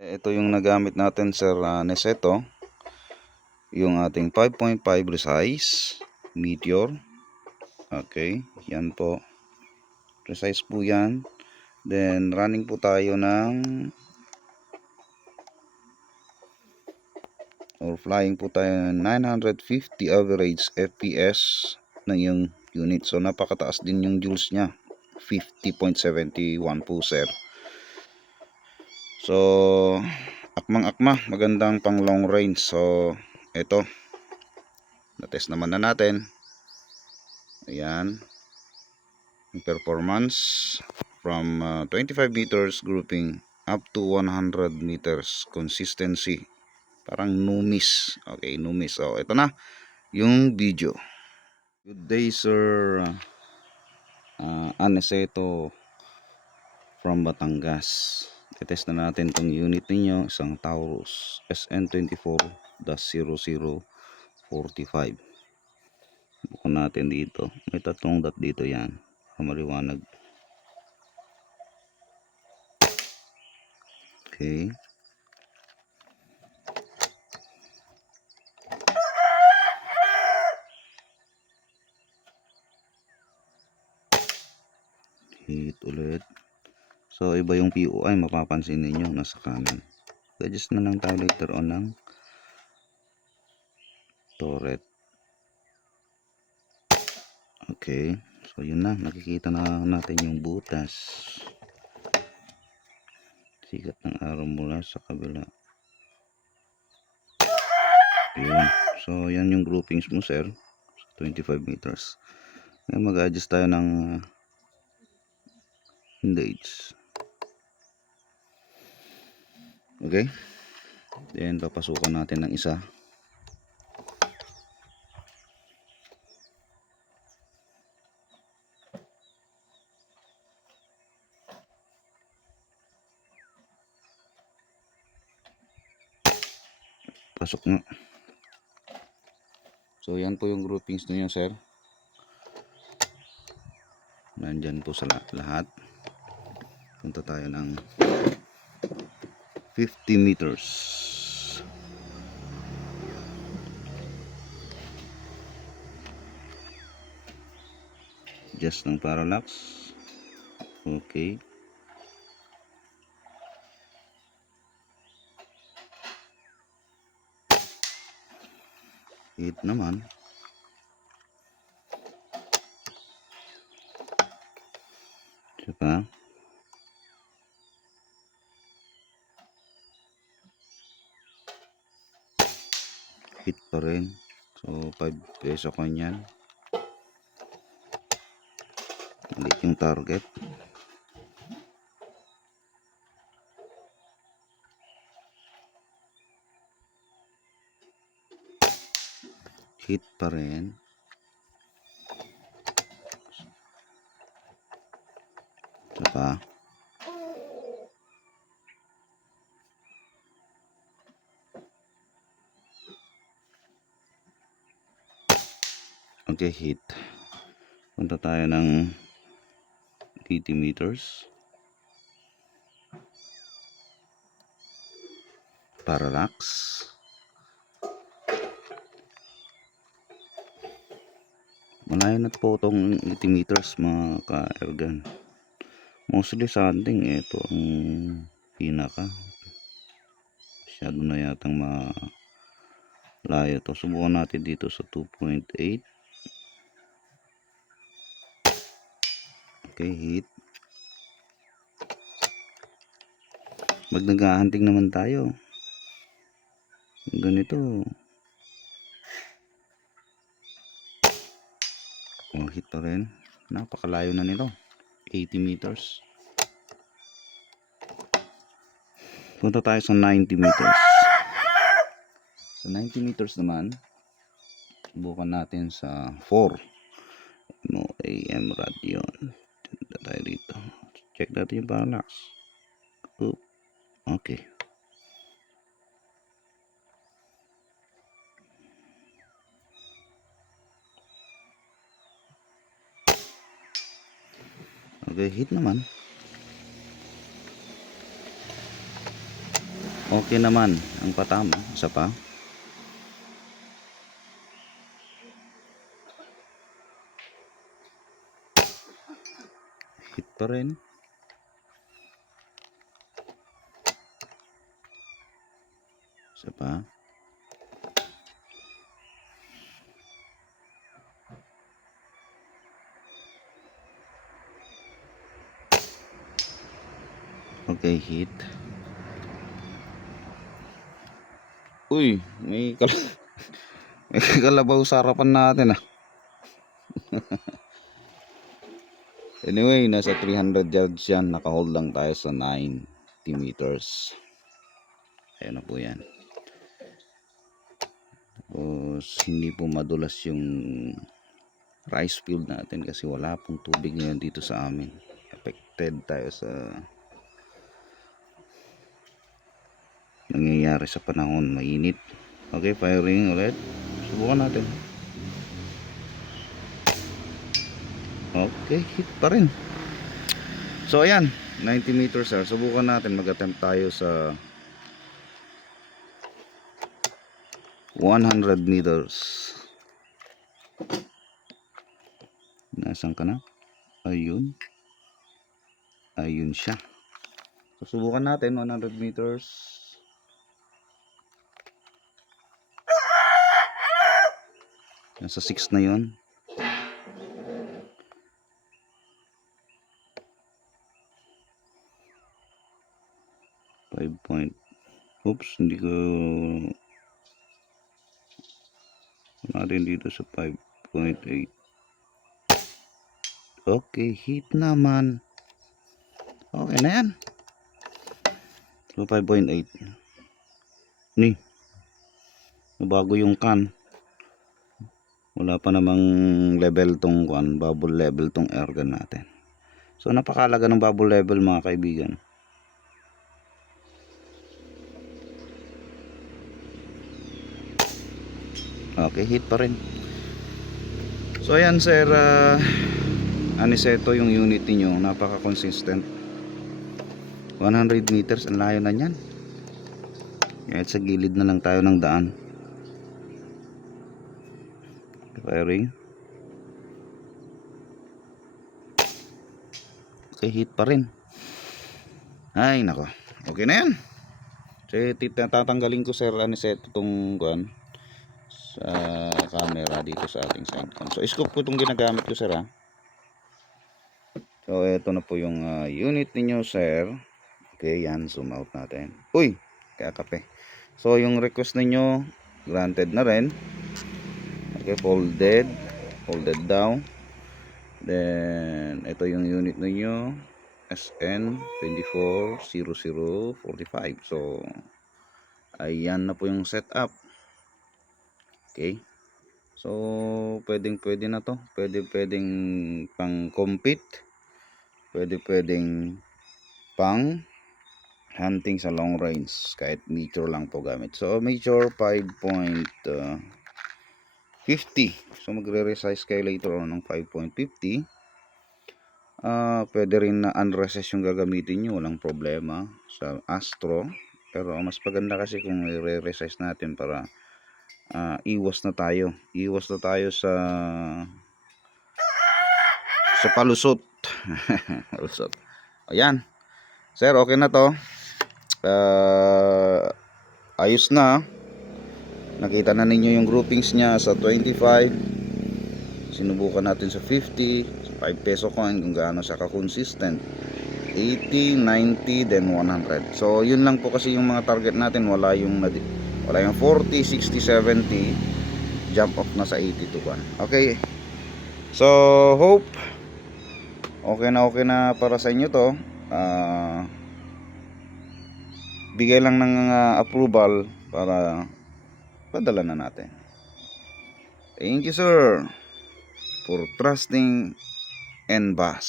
Ito yung nagamit natin, Sir Neseto, yung ating 5.5 resize Meteor. Okay, yan po, resize po yan. Then running po tayo ng or flying po tayo ng 950 average FPS ng yung unit. So napakataas din yung joules nya, 50.71 po, sir. So akmang-akma, magandang pang long range. So ito, na-test naman na natin. Ayan, yung performance from 25 meters grouping up to 100 meters consistency. Parang numis. Okay, numis. So ito na yung video. Good day, Sir Aneseto from Batangas. I-test na natin tong unit ninyo, isang Taurus SN24-0045. Bukon natin dito, may tatlong dot dito, yan maliwanag. Okay, hit ulit. So iba yung POI, mapapansin ninyo nasa kanan. Adjust na lang tayo later on ng turret. Okay, so yun na, nakikita na natin yung butas, sikat ng araw mula sa kabila. Yun. So yan yung groupings mo, sir, 25 meters. Ngayon mag-adjust tayo ng engage. Okay, then papasukan natin ng isa. Pasok na. So yan po yung groupings niyo, sir. Nandyan po sa lahat. Punta tayo ng 50 meters. Just ng parallax. Okay, hit naman. Saka hit pa rin. So 5 peso ko yan. Ulit yung target. Hit pa rin. Saka okay, hit. Punta tayo ng 80 meters. Parallax. Malayo na po itong 80 meters, mga ka-ergan. Mostly something, ito ang pinaka. Masyado na yatang malayo to. Subukan natin dito sa 2.8. Okay, hit. Nag-hunting naman tayo. Ganito. Oh, hit pa rin. Napakalayo na nito. 80 meters. Punta tayo sa 90 meters. Sa 90 meters naman, subukan natin sa 4 AM Radion. Punta tayo dito. Check natin yung parallax. Okay. Okay, hit naman. Okay naman ang patama. Isa pa. Hit pa rin. Isa pa. Okay, hit. Uy, may kalabaw sa harapan natin ah. Anyway, nasa 300 yards yan. Nakahold lang tayo sa 90 meters. Ayan na po yan. Tapos hindi po madulas yung rice field natin kasi wala pong tubig ngayon dito sa amin. Affected tayo sa nangyayari sa panahon, mainit. Okay, firing ulit. Subukan natin. Okay, hit pa rin. So ayan, 90 meters sir. Subukan natin, mag-attempt tayo sa 100 meters. Nasaan ka na? Ayun. Ayun siya. So subukan natin 100 meters. Nasa 6 na yun. Oops, hindi ko natin dito sa 5.8. Okay, hit naman. Okay na yan. So 5.8. Ni, nabago yung can. Wala pa namang level tong bubble level tong air gun natin. So napakalaga ng bubble level mga kaibigan. Okay, hit pa rin. So ayan sir, aniseto yung unit niyo, napaka consistent. 100 meters, ang layo na niyan. Kahit sa gilid na lang tayo ng daan. Firing. Okay, hit pa rin. Ay nako, okay na yan. So tatanggalin ko sir aniseto tong sa camera dito sa ating sidecam. So scope po itong ginagamit ko sir ha. So ito na po yung unit ninyo sir. Okay, yan, zoom out natin. Uy, kaya kape. So yung request ninyo granted na rin. Okay, folded down. Then ito yung unit ninyo, SN240045. So ayan na po yung setup. Okay, so pwedeng na to, pwedeng pang compete, pwedeng pang hunting sa long range, kahit meter lang po gamit. So meter 5.50. So magre-resize kayo later on ng 5.50. Pwede rin na unresized yung gagamitin nyo, walang problema sa Astro. Pero mas maganda kasi kung i-resize natin para iwas na tayo sa palusot. Palusot. Ayan sir, okay na to. Ayos na. Nakita na ninyo yung groupings niya sa 25. Sinubukan natin sa 50, sa 5 peso coin kung gaano siya ka-consistent. 80, 90, then 100. So yun lang po kasi yung mga target natin. Wala yung 40, 60, 70. Jump off na sa 80 to 1. Okay, so hope okay na para sa inyo to. Bigay lang ng approval para padala na natin. Thank you sir for trusting NBAS.